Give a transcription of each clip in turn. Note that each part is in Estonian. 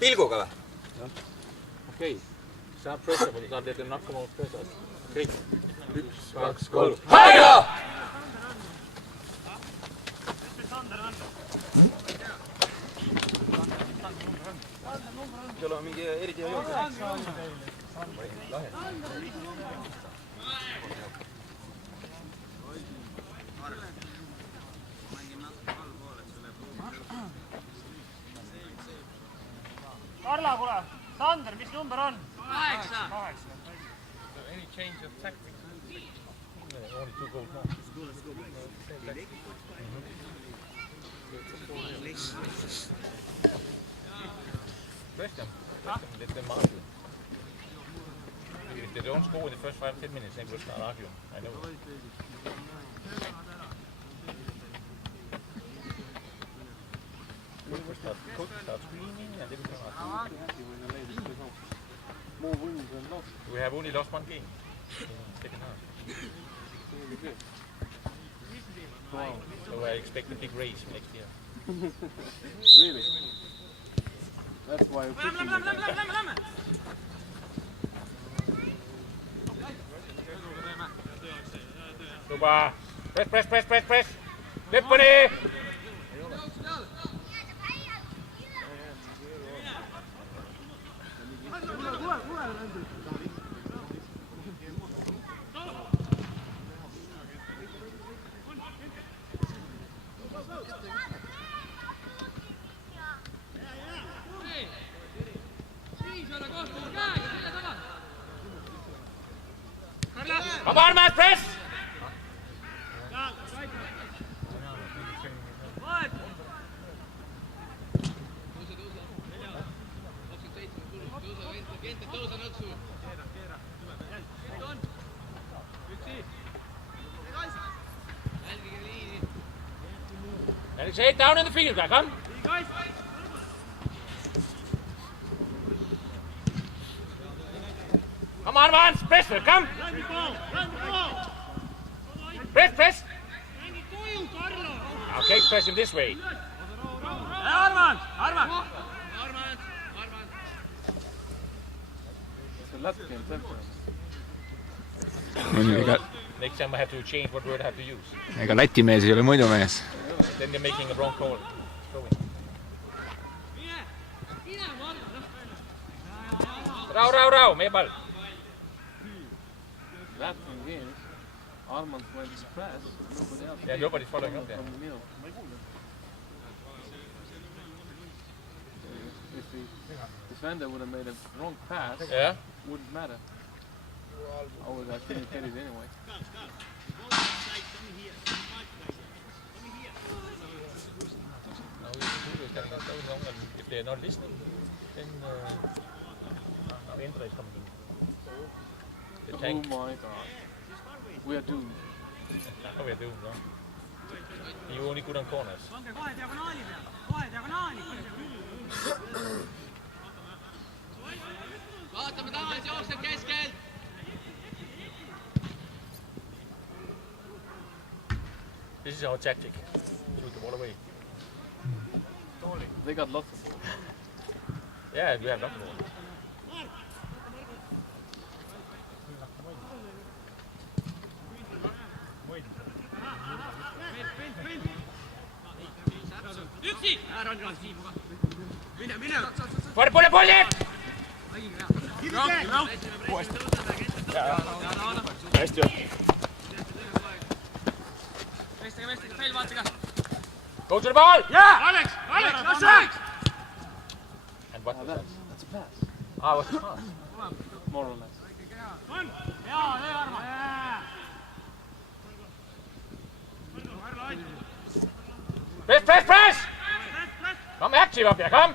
pilguga või? Okei. Saab pressa, kui saad teed nakkama pressas. Okei. 1, 2, 3. Haiga! Sul on mingi eriti hea jook. Lahe. Karla, kuule! Sander, mis number on? 8. Any change of tactics? Only 2 goals now. Press them. Let them argue. If they don't score in the first 5-10 minutes, they will start arguing. I know. Start screaming and then we can argue. More wins than lost. We have only lost 1 game in the second half. Wow. So I expect a big race next year. Really? That's why we're pushing it. Super. Press. Lippani! Come on, man, press! Alexei, down in the field, back on. Come on, man, press, come. Press. Okay, press him this way. Arman! It's a Latvian temper. Next time I have to change what word I have to use. Ega Läti mees ei ole muidu mees. Then they're making a wrong call. Rau, meie pall. Latvian games, Armand went to press, nobody else. Yeah, nobody's following up there. From the middle. If the defender would have made a wrong pass, Yeah. wouldn't matter. I would have didn't get it anyway. If they're not listening, then Indra is coming in. The tank. Oh my god. We are doomed. We are doomed, no? You only good on corners. Vaatame tagasi, jookseb keskel. This is our tactic. Shoot the ball away. They got lots of balls. Yeah, we have lots of balls. Yksi! Rannilas Siimuga. Mine! Pulli! Hästi on. Mestiga, veel vaataga. Go to the ball! Yeah! Alex, that's right! And what was that? That's a pass. What's the pass? More or less. Press! Come active up here, come!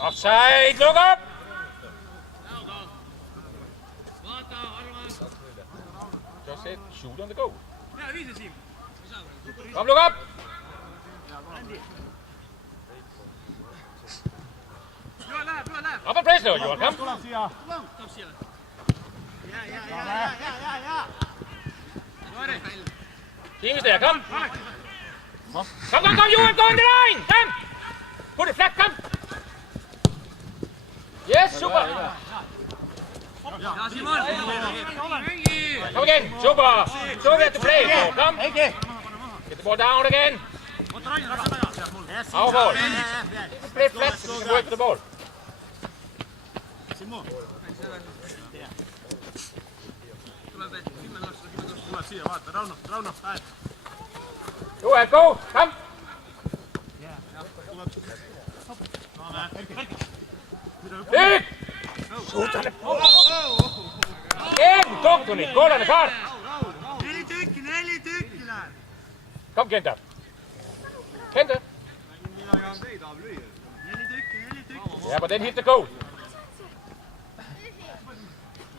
Offside, look up! Just said, shoot on the goal. Come, look up! Up and press now, Johan, come! Team is there, come! Come, you go in the line! Come! Put it flat, come! Yes, super! Ja, Simon! Come again, super! So we have to play, so come! Get the ball down again! Our ball! Play flat, so we can work the ball. Joel, go! Come! Nyt! Ken, Kohtuni, kollane kaart! 4 tükki läheb. Kom, Kenta! Kenta! 4 tükki. Yeah, but then hit the goal.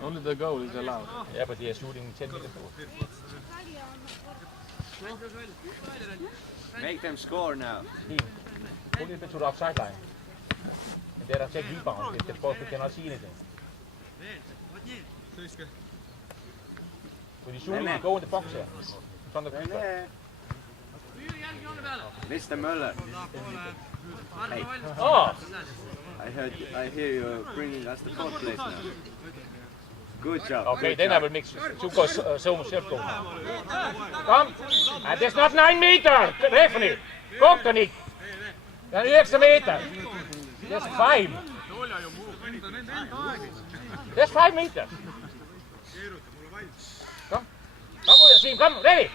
Only the goal is allowed. Yeah, but he is shooting 10 meters away. Make them score now. Pull it to the offside line. And there are check rebounds. If the ball, we cannot see anything. When you shoot, you go in the box here. In front of the keeper. Mr. Möller, Oh! I hear you bringing us the fourth place now. Good job. Okay, good then job. I will mix two goals, so much self goal. Kom! Het is nog 9 meter! Treffen niet! Komt er niet! Dan nu extra meter! Dat is 5! Dat is 5 meter! Kom! Kom moet je zien, kom! Ready!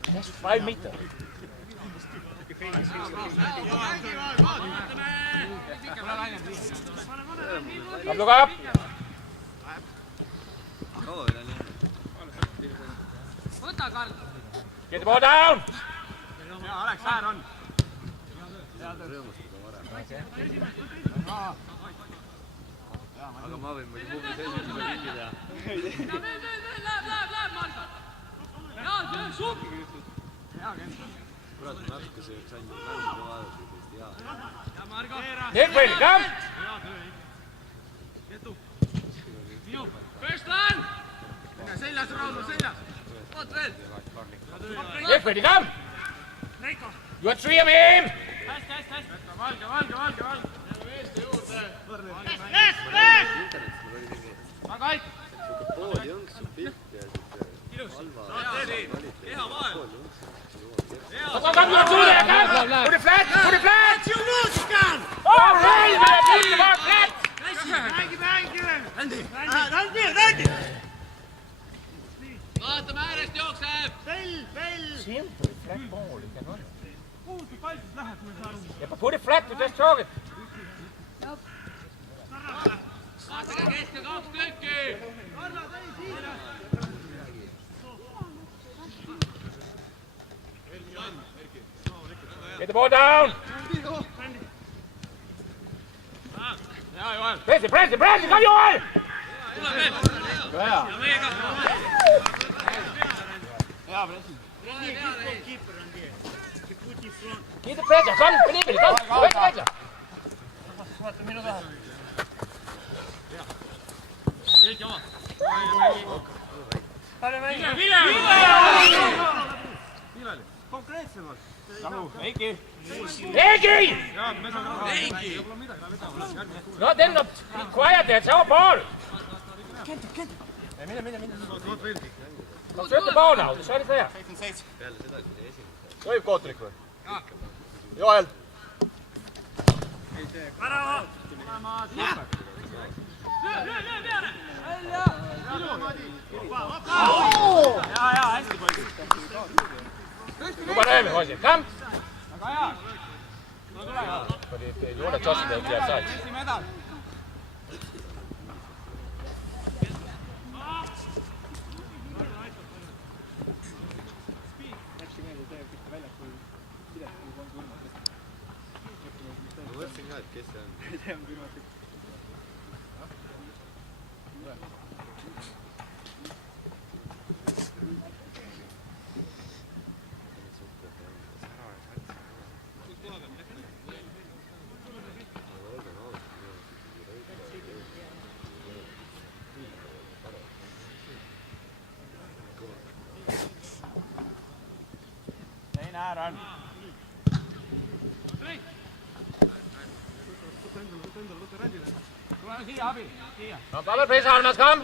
Dat is 5 meter! Come, look up! Get the ball down! Aga ma võin muidu publis esimesele kinni teha. Kurat, ma natuke sain mängu vaadata tõesti hea. Get ready, come! First line! Seljas, Rauno, seljas! Oot veel! Get ready, come! You are 3 of him! Valge! Siuke pool jõnksu pilt ja siuke halva Hea vaev! Come, you are 2 there, come! Put it flat, put it flat! All right, man, put the ball flat! Vaatame äärest jookseb! Simple, flat ball, you can run it. Yeah, but put it flat, you just jog it. Vaatake keskel 2 tükki! Get the ball down! Press it, come Joel! Tule veel! Hea! Ja meiega! Keep the pressure, come, believe it, come, where's the pressure? Heiki! No, then not be quiet, that's our ball! Come straight the ball now, the shot is there. Tohib Kootrik või? Joel! Juba näeme, poisid, come! But if you want to toss it, they'll be outside. ma mõtlesin ka, et kes see on. teine äär on. Tule siia, abi. Siia. No, Pavel, please, Armas, kom!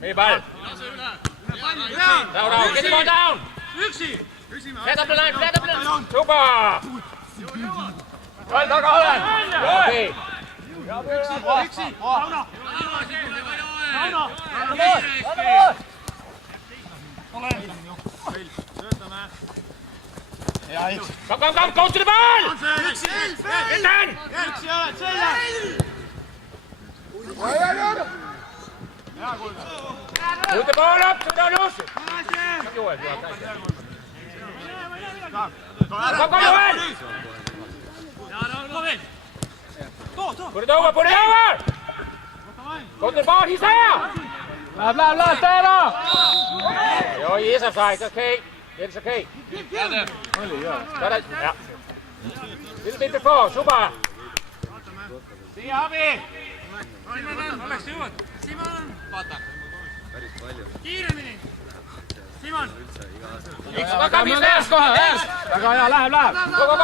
Meie ball. Rahu, get the ball down! Flat up the line, flat up the line! Super! Ball taga olen! Okei. Rauno! Rauno! Kom, go to the ball! Get in! Put the ball up, so don't lose it. Kom, Joel. Kom, Joel! Put it over, put it over! Go to the ball, he's there! Läheb, stay ära! Jo, he is offside, okay. It's okay. Ja. Little bit before, super! Siia, abi! Oleks jõuad! Simon! päris palju. Kiiremini! Simon! Come in there! Väga hea, läheb!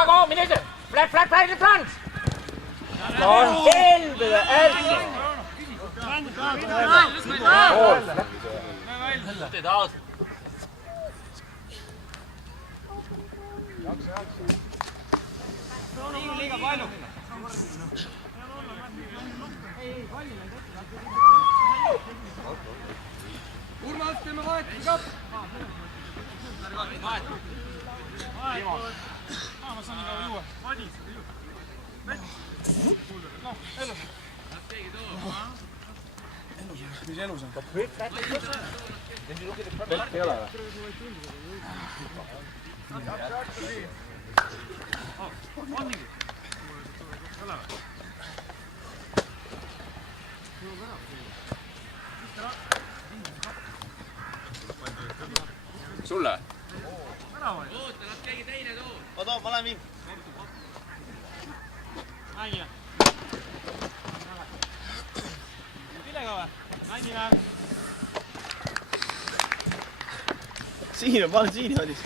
Go, mine ise! Flag in front! Oh, helvede ärgi! Liiga palju. Urmas, teeme vahetuse ka. Ma saan iga juua. Mis elus on? Pelk ei ole või? Sulle? Oota, las keegi teine too. Ma toon, ma lähen viin. Mängime. Millega või? Mängime. Siin on, panen siin olis.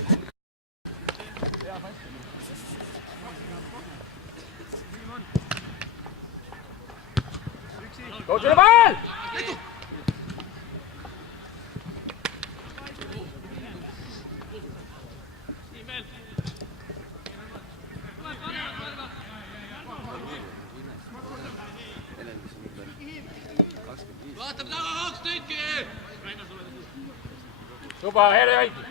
Go to the ball! Vaatab taga 2 tükki! Super, hele hoidnud.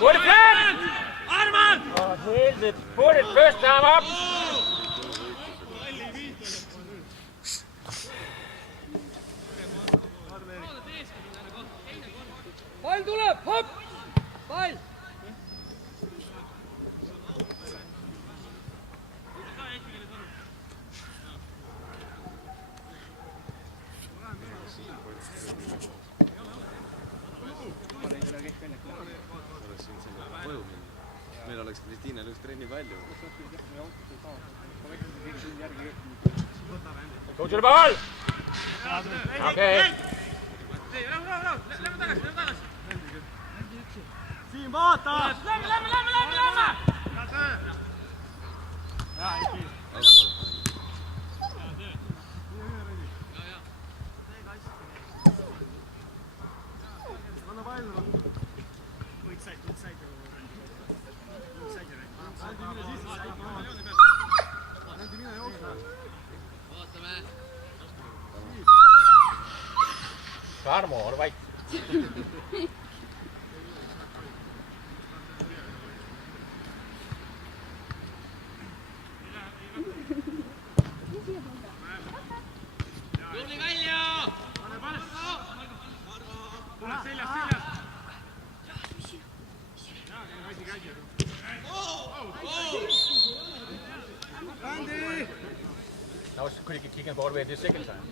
Put it flat! Arman! Oh, helvede. Put it first time up! Pall tuleb, hopp! Pall! Meil oleks Kristiinel üks trenni palju. Go to the ball! Okay. Lähme tagasi! Siin vaata! Lähme! Tarmo, ole vait. Tubli välja! Seljas! That was quick kicking forward this second time.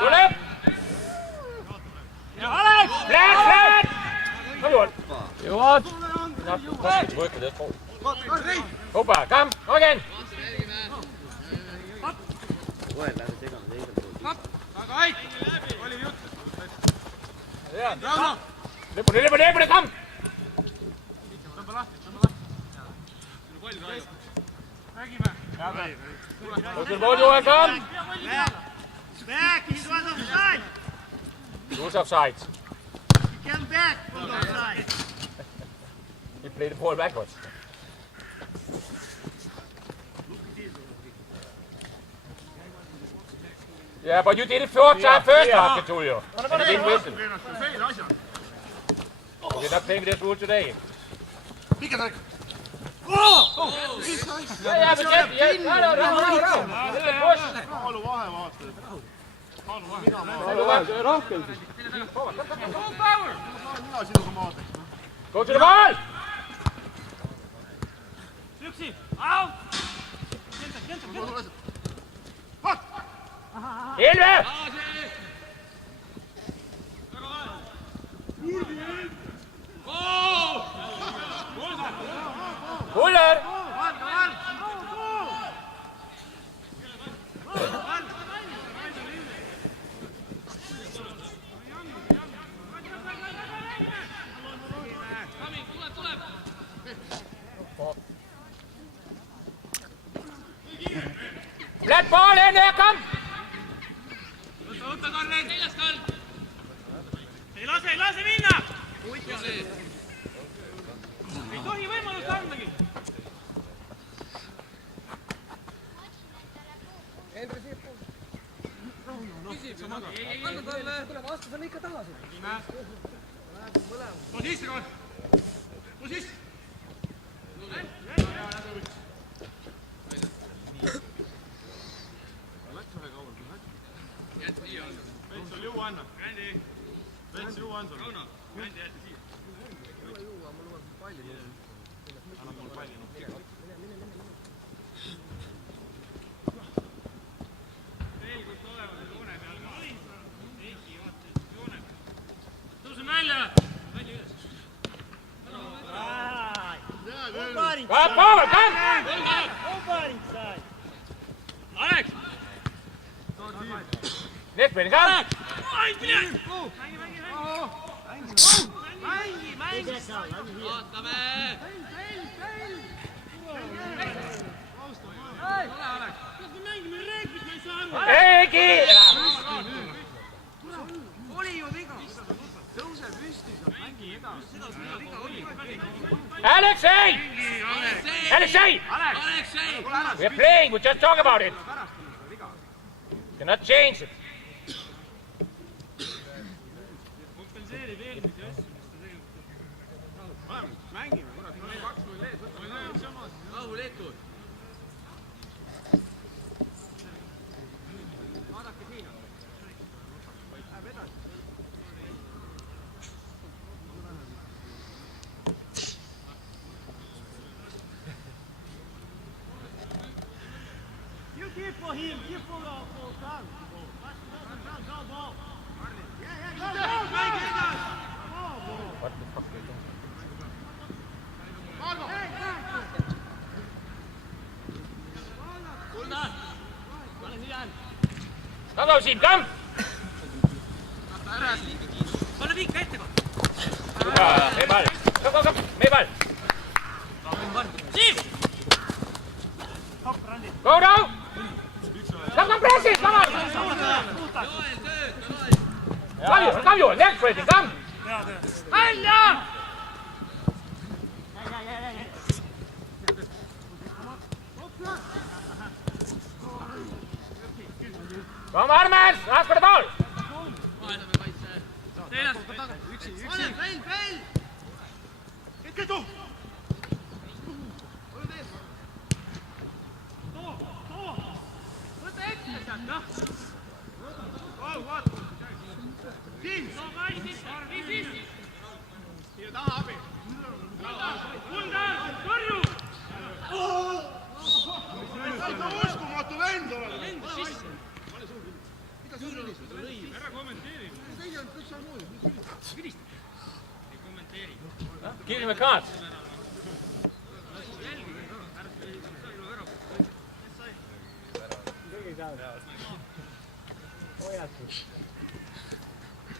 Tuleb! Lähed! Kom joh! Jõuad! Hoppa, kom! Again! Kohe lähme segame teisel pool. Väga ait! Oli jutt! Rauno! Lõpuni, kom! Tõmba lahti! Räägime! Õhtul pool Joel, kom! Back, he's was offside. Who's offside? He came back from the offside. He played the ball backwards. Yeah, but you did it first half, Getulio. And you didn't whistle. You're not playing with this rule today. Pikad aeg! Yeah, but just, no. Push. Kaalu vahe vaata. Rohkem siis. Mina sinuga maadleks. Go to the ball! Lüksi, out. Ilve! Kuller! Flat ball in there, come! Ei lase minna! Ei tohi võimalust andagi! Too sisse kohe! Too sisse! Veits sul jõu anna. Veits jõu anna sul. Anna mulle palli. Anna mulle palli. Selgust olemas joone peal ka. Eiki vaates joone peal. Tõusu välja! Välja üles. Come forward, come! Alex! Next man, come! Ai, блядь! Mängi! Vaatame! Eiki! Oli ju viga! Tõuse püsti, sa mängi edasi. Alexei! Alexei! We're playing, we just talk about it. Cannot change it. Mängime, kurat, me oleme 2-0 ees, võtame samas. Rahulikult! Vaadake siin. Läheb edasi. You keep for him, keep for Kaan. Go, go! Mängi edasi! What the fuck is that? Come on, Siim, come! Pane viika ette kohe! Meie pall! Kom, meie pall! Siim! Go now! Come, press it, come on! Come you, next pressing, come! Välja! Come on, man! Ask for the ball! Neljas! Üksi! Veel! Hetke tuu! Uskumatu vend oled! Ära kommenteeri. Give him a card.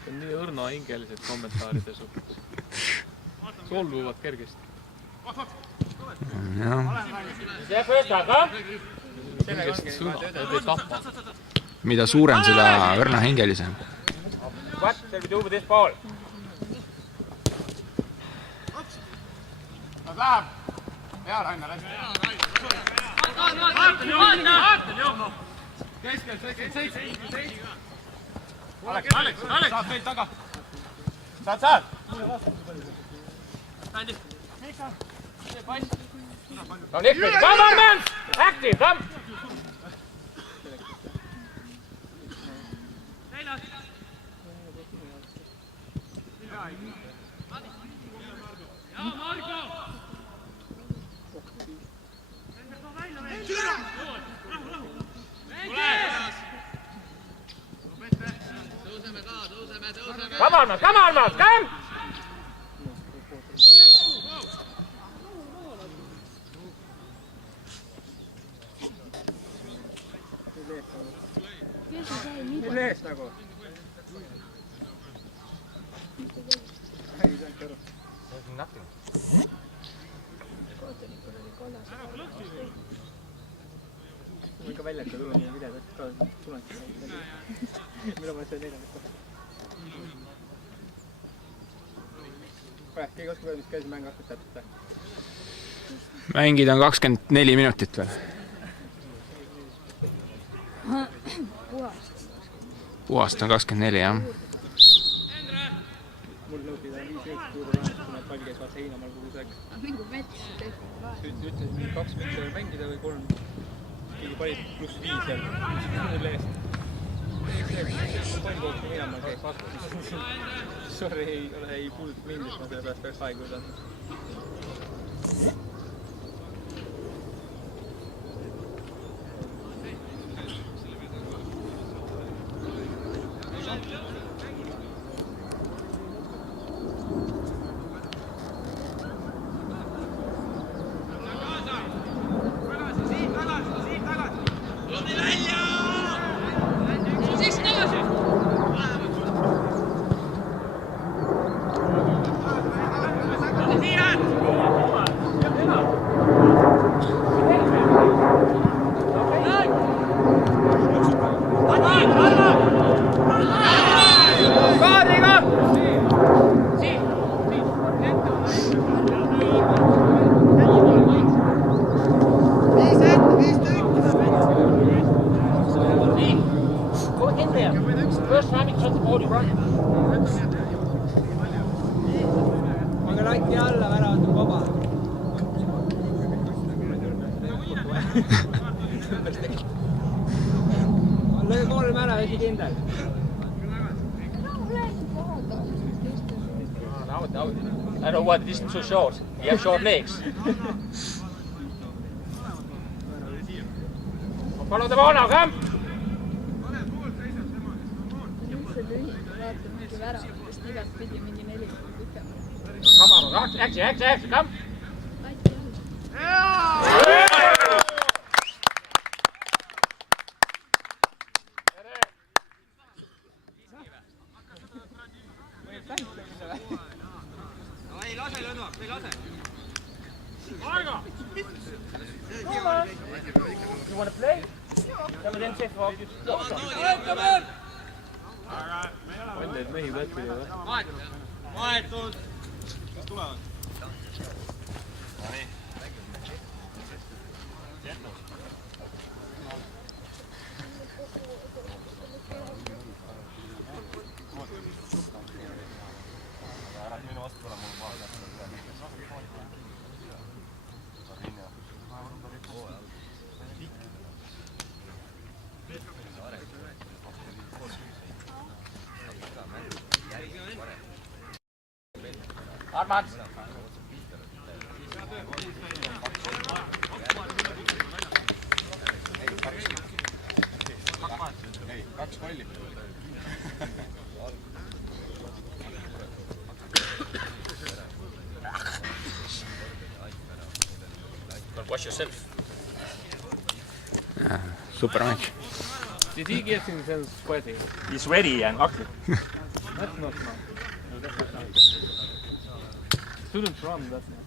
See on nii õrnahingelised kommentaaride suhtes. Solvuvad kergesti. See first aga. Kergesti sõna, et ei tapa. Mida suurem, seda õrnahingelisem. What shall we do with this ball? Nad läheb! Hea Rainer, hästi! Keskel, 7. Alex! Saad veel taga! Saad! No Nick, come on man! Active, come! Come on, man, come! Mille eest nagu? Nothing. Ma ikka väljaka tulun ja videot ka tulen. Mida ma söön neljandast kohta? Keegi oskab öelda, mis käis mäng hakkab täpselt? Mängida on 24 minutit veel. Puhast on 24, jah. Mul nõuti 5 minutit juurde raamist, kui pall käis vaata Heinamaal kogu see aeg. Mängu mets tehtud. Ütlesid, 2 minutit mängida või 3. Keegi palid +5 seal. Mulle eest. Pall kogu Heinamaal käis vastu. Sorry, ei puudutud mind, et ma selle pärast peaks aegu saanud. Aga lati alla väravat on vaba. Lõi 3 ära ja siis kindel. I don't know why this is too short. You have short legs. Follow the ball now, come! See lühine, vaata mingi väravatest igat pidi mingi 4 pikem. Come on, action, come! Ei lase, Lõnvak, ei lase! Aega! You want to play? Come and then say for you. On neid mehi võtmine või? Vahetus! Kes tulevad? Armand. Kaks palli. Watch yourself. Super match. Did he get himself sweating? He's ready and active. That's not fun. Shouldn't run, that's not.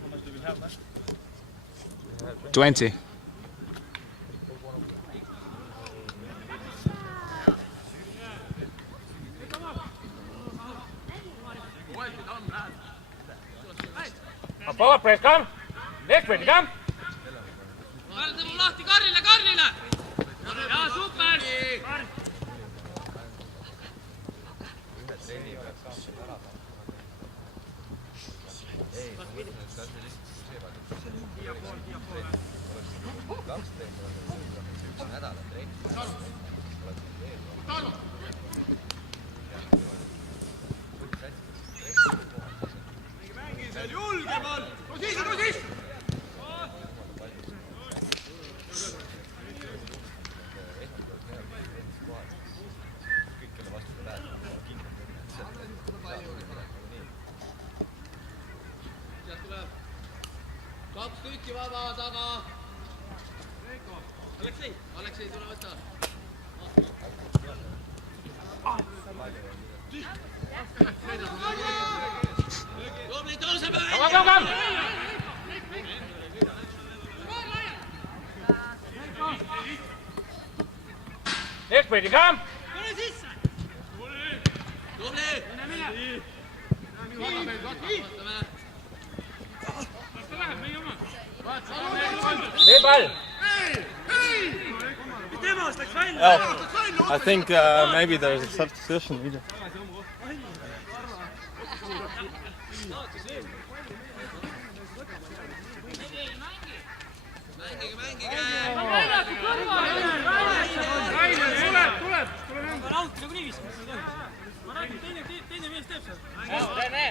How much do we have left? 20. Forward press, come! Next press, come! Valda mul lahti Karlile, Karlile! Jaa, super! Kaks tükki vaba taga. Aleksei, tule võtta. Tubli, tõuseme! Come! Next press, come! Tule sisse! Tubli! Vaatame! Tee pall! I think maybe there's a substitution either.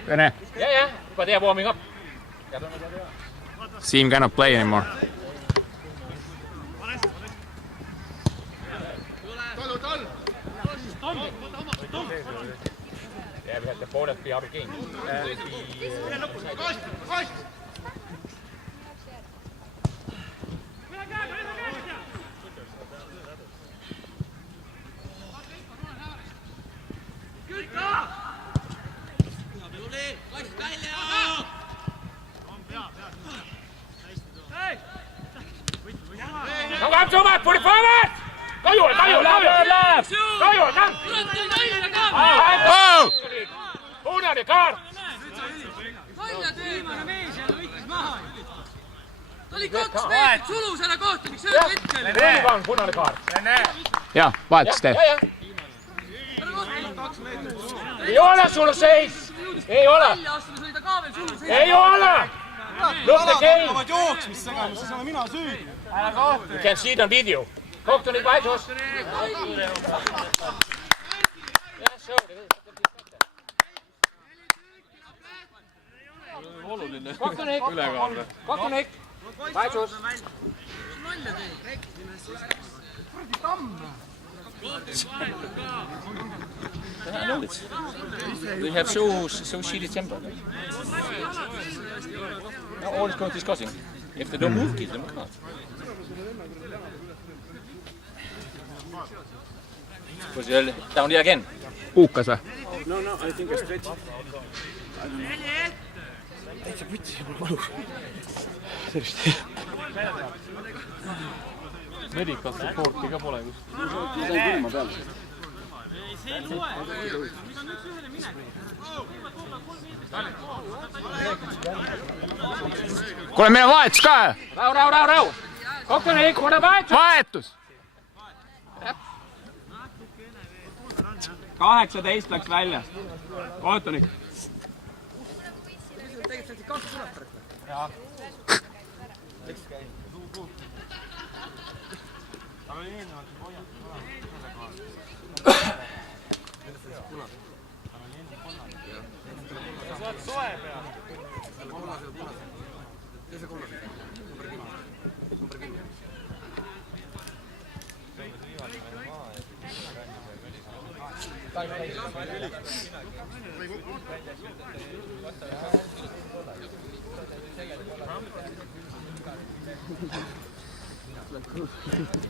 Rene, Yeah, but they are warming up. Siim cannot play anymore. Yeah, we have the ball at the other game. Come, Thomas, put it forward! Go you, left! Go you, come! Oh! Punane kaart! Viimane mees jälle võttis maha. Ta oli 2 meetrit sulus ära kohtunik, sööb hetkel. Rene! Punane kaart. Jah, vahetus teeb. Ei ole sul seis! Ei ole! Ei ole! Look the game! Jooksmissegadus, siis olen mina süüdi. You can see it on video. Kohtunik vaidlus. Oluline ülekaal. Kohtunik vaidlus. I know it. They have so shitty temper. Now all is going discussing. If they don't move, give them a card. Was he down there again? Puukas või? No, I think I stretched. Täitsa pütsi, mul valus. Sellist. Medical supporti ka pole kus. Ma sain külma peale. Kuule, meil on vahetus ka! Rahu! Kohtunik, ole vahetus! Vahetus! 18 läks väljast. Kohtunik.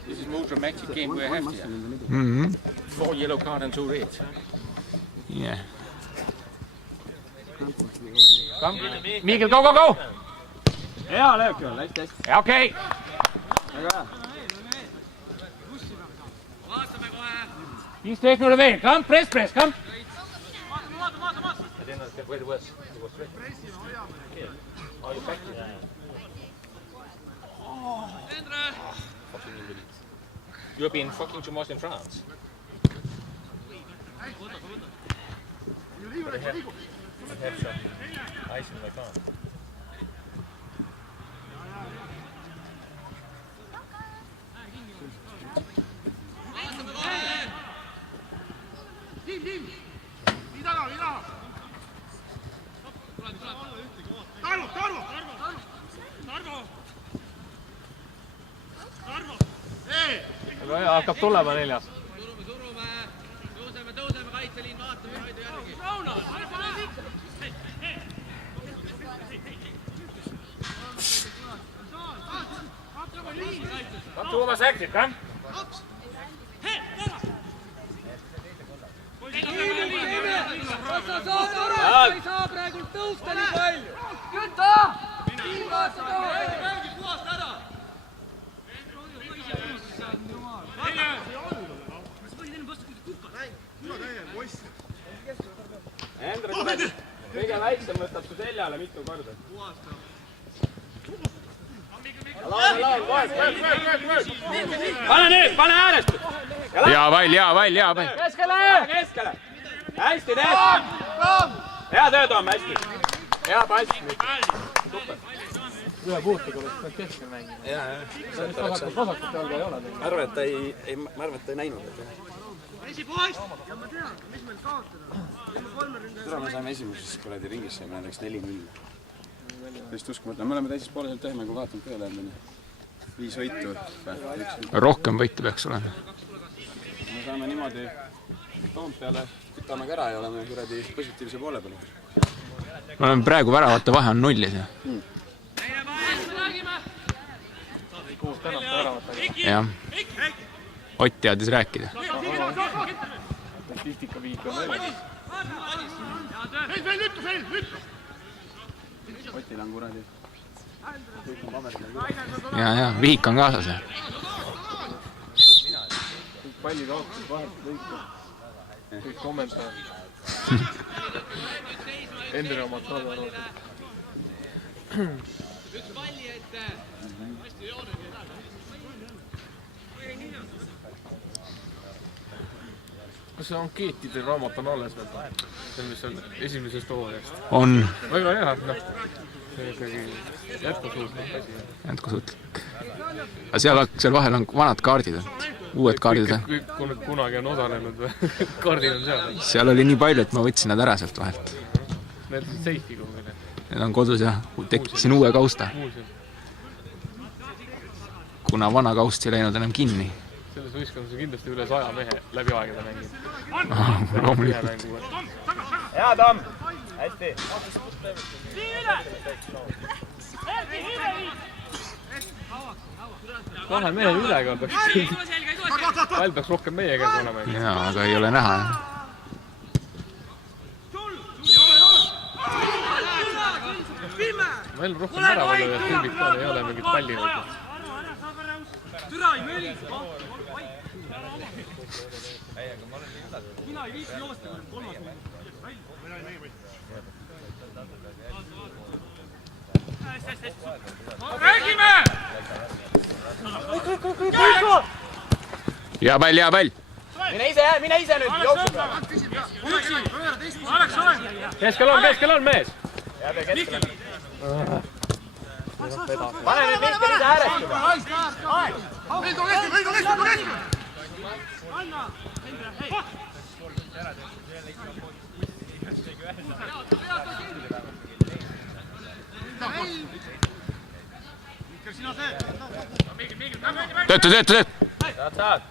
This is more dramatic game we're having here. Mm-hmm. 4 yellow card and 2 red. Yeah. Kom. Mikkel, go, go, go! hea löök ju, hästi. Ja, okei. Väga hea. 15 minutit veel, kom, press, kom! You've been fucking too much in France. I have some ice in my car. Aga hea, hakkab tulema 4. Tõuseme kaitseliin, vaatame Aidu järgi. Kom, Thomas, active, kom! Ei saa praegult tõusta nii palju. Kütta! Viimase taha! Endre, kõige väiksem võtab su seljale mitu korda. Pane nüüd, pane äärest! Hea Vail. Keskele! Hästi teed! Hea töö, Tom, hästi! Hea pass! Ühe puutega võiks keskel mängida. Vasakut jalga ei ole. Ma arvan, et ta ei näinud. Täna me saime esimeses kuradi ringis, saime näiteks 4-0. Vist uskumata. Me oleme teises pooles tähemängu vaatanud ka läbi. 5 võitu. Rohkem võitu peaks olema. Me saame niimoodi Toompeale kütame ka ära ja oleme kuradi positiivse poole peal. Me oleme praegu väravate vahe on 0. Kuus tänast väravata. Jah. Ott teadis rääkida. Statistika viik on veel. Otil on kuradi. Ja, vihik on kaasas. Palli kaotus vahelt lõiku. Kõik kommentaar. Endre omad saada arvata. Üks palli ette. Hästi joone. Kas see ankeetide raamat on alles veel? See on, mis on esimesest hooajast. On. Väga hea, see ikkagi jätkusuutlik asi. Jätkusuutlik. Aga seal vahel on vanad kaardid. Uued kaardid. Kõik kunagi on osalenud või? Kaardid on seal. Seal oli nii palju, et ma võtsin nad ära sealt vahelt. Need on seifi kuhugile. Need on kodus ja tekitasin uue kausta. Kuna vana kaust ei läinud enam kinni. Selles võistkonnas on kindlasti üle 100 mehe läbi aegade mängib. Loomulikult. Hea, Tom! Hästi! Kahe mehe ülekaal peaks rohkem meie käes olema. Jaa, aga ei ole näha. Meil rohkem väravale külbiktaal ei ole mingit palli võitud. Türa ei möli! Mina ei viisi joosta, kui on 3. Räägime! Hea pall, hea pall. Mine ise nüüd, jooksu peale. Keskel on mees. Hea töö keskel. Pane nüüd Mihkel ise äärest juba. Tööta. Saad.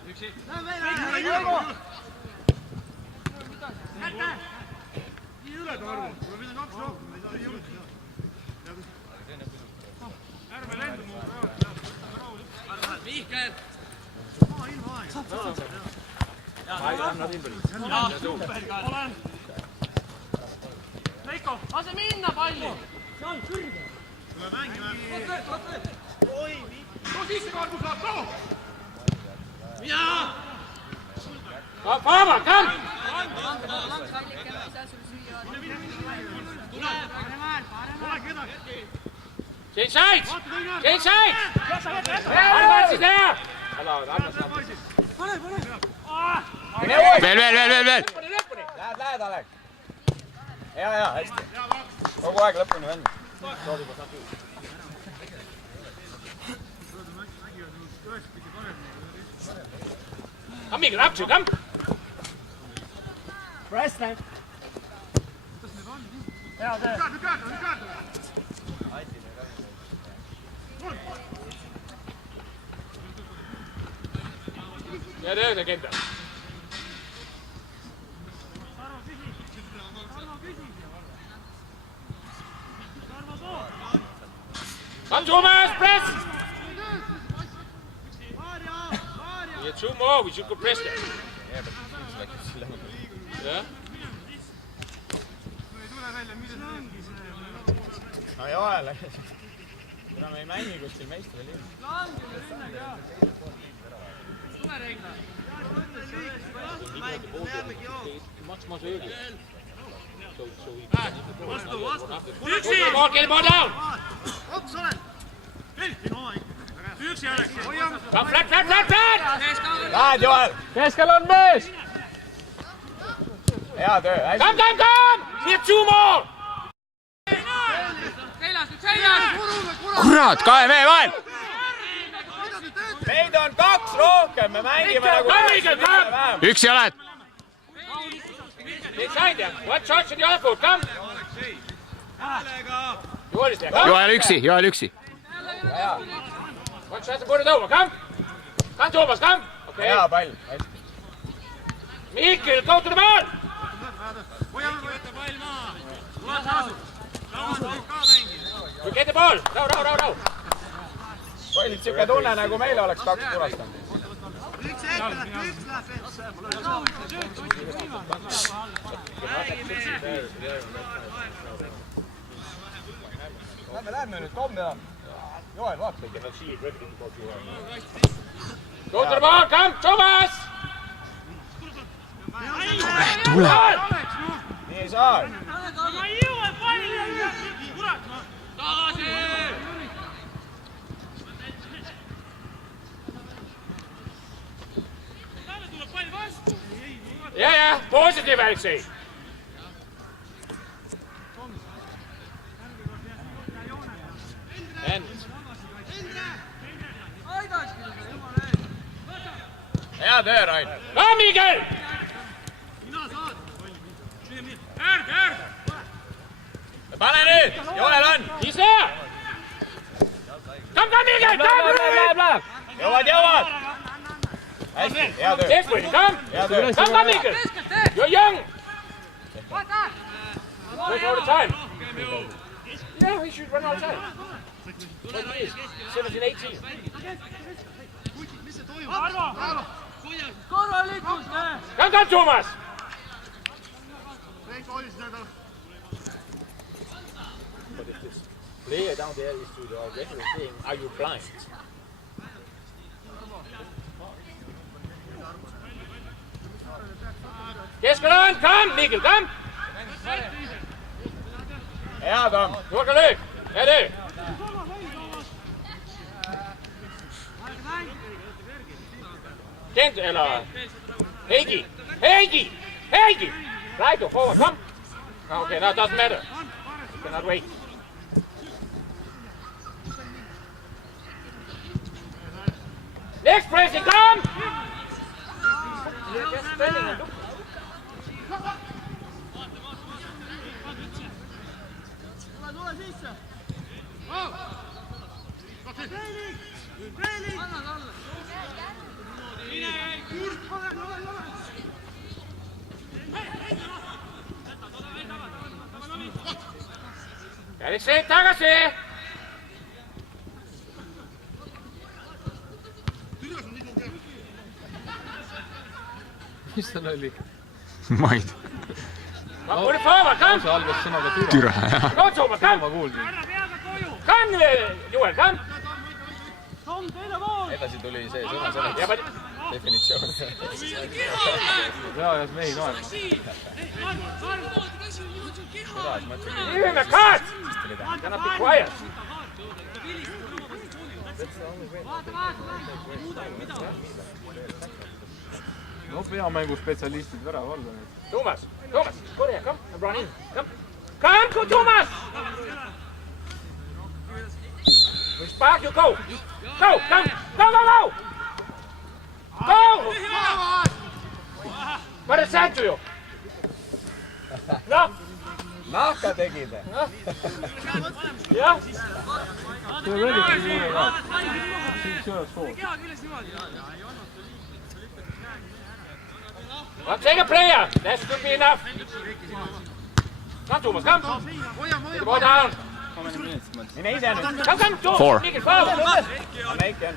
Veiko, lase minna palli! Tule mängima! Too sisse Karbu saab, too! Jaa! Faama, kam! Change sides! Advance there! Veel. Lähed, Alek. Hea, hästi. Kogu aeg lõpuni venn. Come, Miguel, up to, come! Press time. Ja töö, kenda. Come, Thomas, press! Yeah, 2 more, we should go press that. Yeah? No Joel, kuna me ei mängi kuskil meistri liin. Get the ball down! Come, flat! Lähed, Joel! Keskel on mees! Hea töö, hästi. Come! Here 2 more! Kurat, 2 mehe vahel! Meid on 2 rohkem, me mängime nagu... Üksi oled! Inside there, 1 charge in the other foot, come! Joel is there, come! Joel üksi. 1 chance to put it over, come! Come, Thomas, come! Okay. Hea pall, hästi. Mihkel, go to the ball! We get the ball! Rahu! Oli siuke tunne, nagu meile oleks 2 purastanud. Lähme nüüd komme. Joel, vaata. Go to the ball, come, Thomas! Tule! Nii ei saa. Ja, positive, Alexei. Hea töö, Rain. Come, Miguel! Pane nüüd, Joel on. He's there! Come, Miguel! Come! Jõuad! Hästi, hea töö. Desperately, come! Hea töö. Come, Miguel! You're young! Wait all the time. Yeah, he should run all the time. What he is? 17, 18. Come, Thomas! But if this player down there is to the referee saying, are you blind? Keskel on, come, Miguel, come! Hea, Tom. Nurka löök, hea töö! Kent, eller Heikki. Heikki! Heikki! Right to forward, come. Okay, now it doesn't matter. You cannot wait. Next pressing, come! You're just standing and look. Alexei, tagasi! Mis tal oli? Ma ei tea. Put it forward, come! See algas sõnaga Türa, jah. Go, Thomas, come! Ma kuulsin. Come, Joel, come! Edasi tuli see sõna selleks definitsioon. Hea ajas mehi naerma. Give him a cut! Cannot be quiet. No peamängu spetsialistid värava alla. Thomas, go there, come and run in. Come, go, Thomas! Which spark you go? Go, come, go! Go! What is that to you? No? Nahka tegid. Jah? See on väliks juurde ka. Siin see oleks soov. Well, take a player. That should be enough. Come, Thomas, come. Get the ball down. Mine ise nüüd. Come, Thomas. 4. Kick it forward. Anna Heiki on.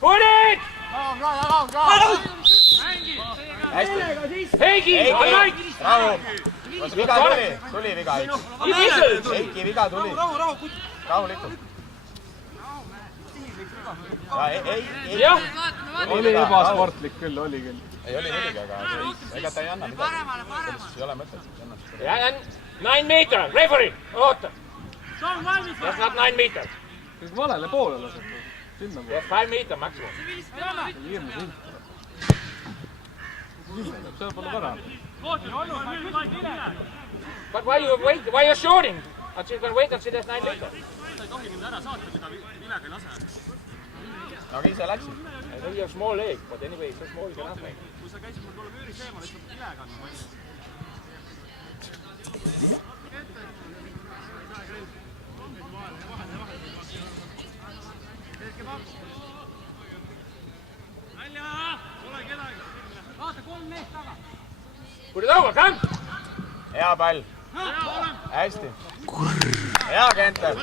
Put it! Hästi. Heikki, all right. Rahu. Viga tuli viga. Heiki viga tuli. Rahulikult. Jah. Oli ebasportlik küll, oli küll. Ei oli muidugi, aga ega ta ei anna midagi. Selles ei ole mõtet. Ja, 9 meter. Referee, oota. That's not 9 meter. Kas valele poole laseb? Sinna poole. That's 5 meter maximum. Hirmus hind. See pole värav. But why you shooting? Until you can wait until there's 9 meter. Aga ise läksid. I know you have small leg, but anyway, so small you cannot make. Put it over, come! Hea pall. Hästi. Hea Kenter.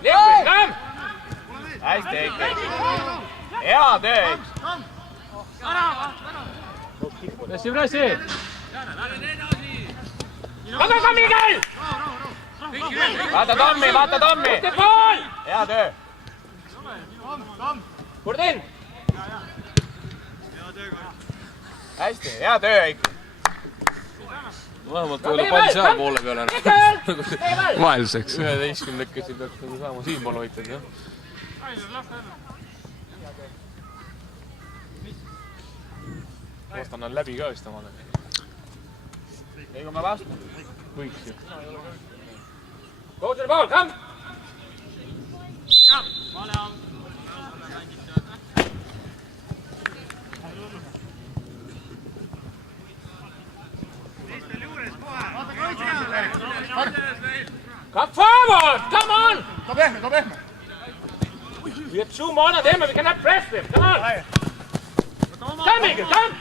Lift, come! Hästi Heiki. Hea töö Heiki. Pressi! Come, Miguel! Vaata Tommi! The ball! Hea töö. Put it in! Hästi, hea töö Heiki. Vähemalt ei ole pall seal poole peale. Vahelduseks. 11-kesi peaks saama siinpool hoitud, jah. Vastan on läbi ka vist omale. Liigume vastu. Võiks ju. Go to the ball, come! Come forward! Come on! Too pehme! We have 2 more of them and we cannot press them. Come on! Come, Miguel, come!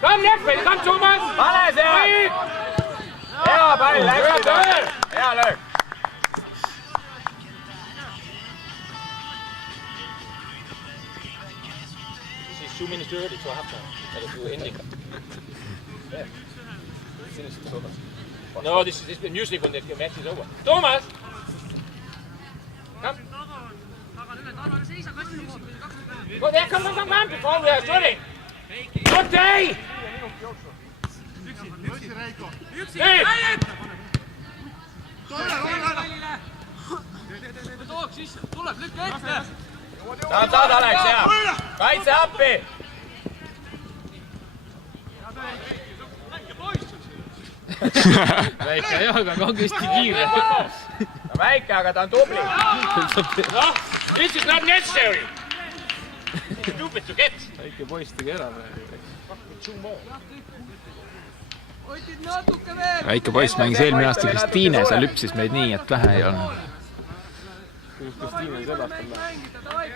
Come next way, come Thomas! Pane see! Hea pall, hästi töö! Hea löök! This is 2 minutes early, so I have time. That is the ending. No, this is the music when the match is over. Thomas! Come! Go there, come, before we are shooting! Good day! Hey! Saad Alex, hea! Kaitse appi! Väike jah, aga kangesti kiire. Ta väike, aga ta on tubli. No, this is not necessary. Stupid to get. Väike poiss tegi ära. väike poiss mängis eelmine aasta Kristiine, seal hüpsis meid nii, et vähe ei olnud. Kuidas Kristiine sellest on läheb?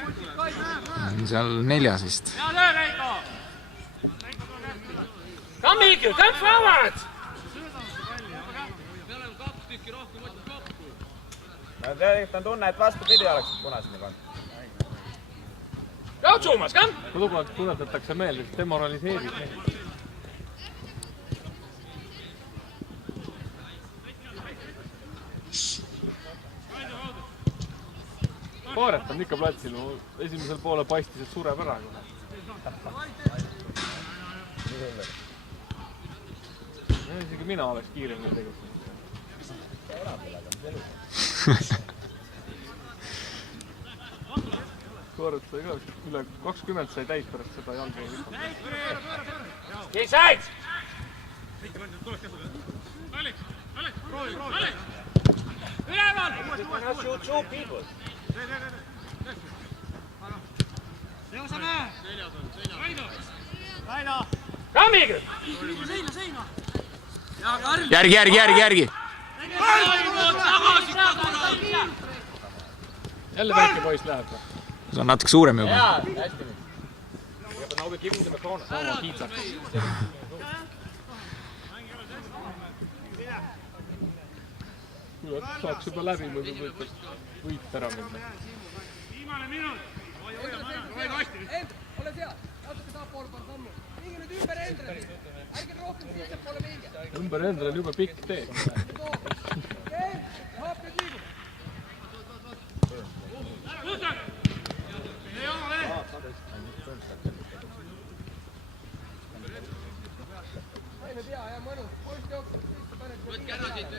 Seal 4 vist. Come Mikkel, come forward! Tegelikult on tunne, et vastupidi oleks punaseni pannud. Go Toomas, come! Lubad tunetatakse meelde, et demoraliseerib neid. Paaret on ikka platsil, esimesel poole paistis, et sureb ära. Isegi mina oleks kiiremini tegelikult. Paaret sai ka üle 20 sai täis pärast seda jalga. Inside! Üleval! Come Mikkel! Järgi! Jälle väike poiss läheb. See on natuke suurem juba. Jaa, hästi nüüd. Sama kiitsakas. Kui saaks juba läbi, võit ära minna. Viimane minut! Hoia kasti! Ole seal! Natuke saab pool sammu. Mingi nüüd ümber Endreni. Ärge rohkem siit poole minge. Ümber Endrel on juba pikk tee. Haap nüüd liigub. Puhtak! Ei ole! Saime pea ja mõnus. Poiss jookseb. Võtke ära siit.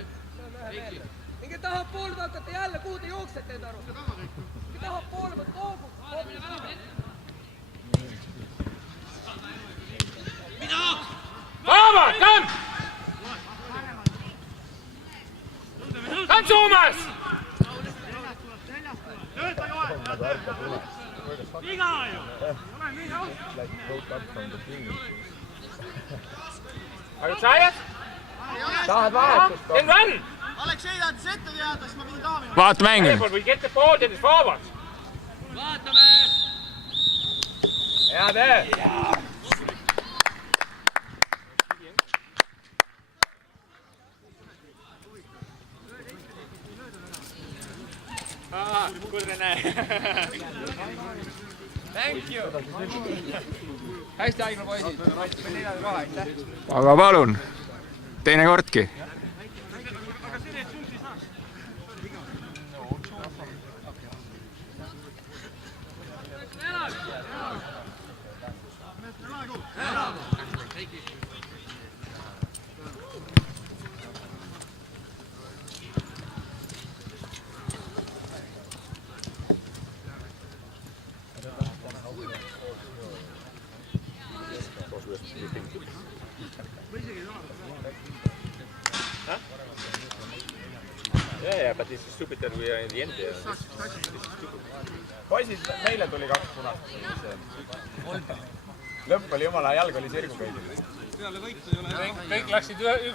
Minge taha poole hakkate jälle, kuhu te jooksete enda aru. Minge taha poole, võt koogu. Forward, come! Come Toomas! Viga ju! Ole nii aus! Are you tired? Tahad vahetust? Then run! Aleksei tahtis ette teada, siis ma pidin taamima. Vaata mängu! Careful, we get the ball, then it's forward. Hea tee! Kudre näe. Thank you! Hästi haigla poisid. Me 4 koha, aitäh! Aga palun, teine kordki. Yeah, but this is stupid that we are in the end there. Poisid, meile tuli 2 punast. Lõpp oli jumala, jalg oli sirgu kõigil. Kõik läksid üks